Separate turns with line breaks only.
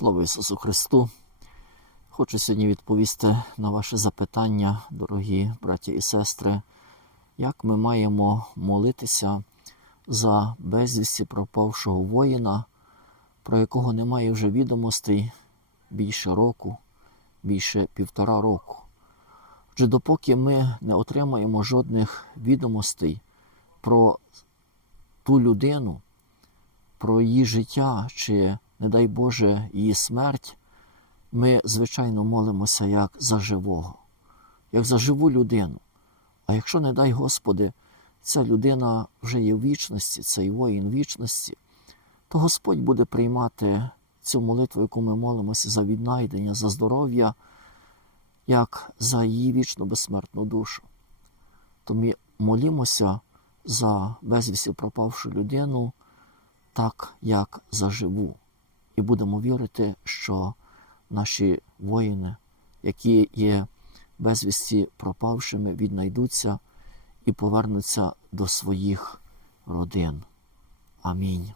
Слава Ісусу Христу! Хочу сьогодні відповісти на ваше запитання, дорогі браті і сестри, як ми маємо молитися за безвісті пропавшого воїна, про якого немає вже відомостей більше року, більше півтора року. Отже, допоки ми не отримаємо жодних відомостей про ту людину, про її життя чи, не дай Боже, її смерть, ми, звичайно, молимося як за живого, як за живу людину. А якщо, не дай Господи, ця людина вже є в вічності, цей воїн вічності, то Господь буде приймати цю молитву, яку ми молимося за віднайдення, за здоров'я, як за її вічну безсмертну душу. То ми молімося за безвісті пропавшу людину, так як за живу. І будемо вірити, що наші воїни, які є безвісті пропавшими, віднайдуться і повернуться до своїх родин. Амінь.